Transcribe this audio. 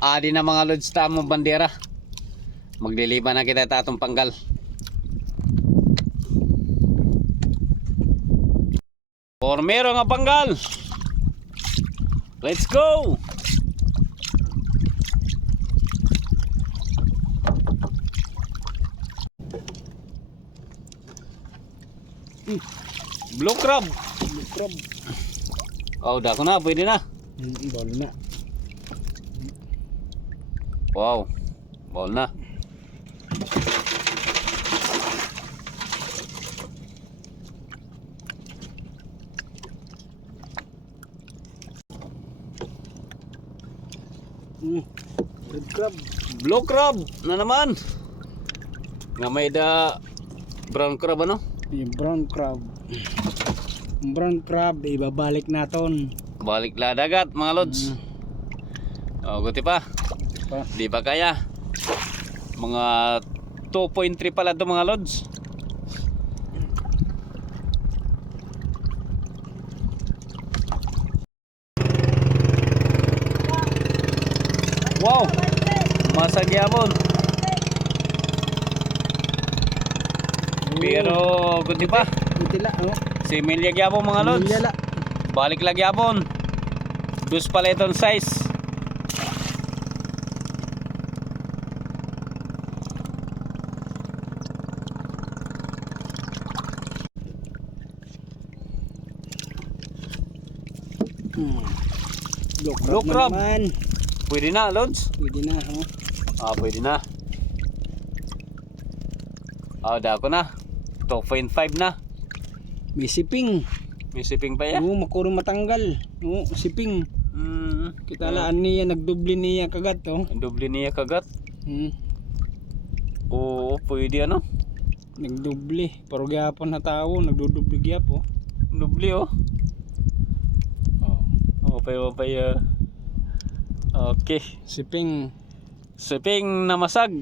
Adi na mga lods ta mo bandera. Magliliban na kita tatong panggal. Formero nga panggal. Let's go. Blue crab. Blue crab. Oh, dako na, pwede na. Ball na. Wow. Ball na. Red crab. Blue crab na naman. Nga may da brown crab ano? Yung brown crab. Brown crab ibabalik naton. Balik la dagat mga lods. Oh, guti pa. Di pa kaya. Mga 2.3 pala to mga lods. Wow. Masagyamon. Pero guti pa. Utila, oh. Si Milya gyapon mga lods. Milya la. Balik lagi yapon. Dus pala itong size. Blue crab naman. Pwede na, lods. Pwede na, oh. Ah, pwede na. Ah, dako na. 2.5 na. May siping. May siping pa ya. Oo, makurong matanggal. Oo, siping. Kita laan niya, nagdubli niya kagat, oh. Ang doble niya kagat. Oo, pwede ano. Nagdubli. Pero gyapon na tao, nagdudubli gyapon. Doble oh. Okay. Siping. Siping na masag.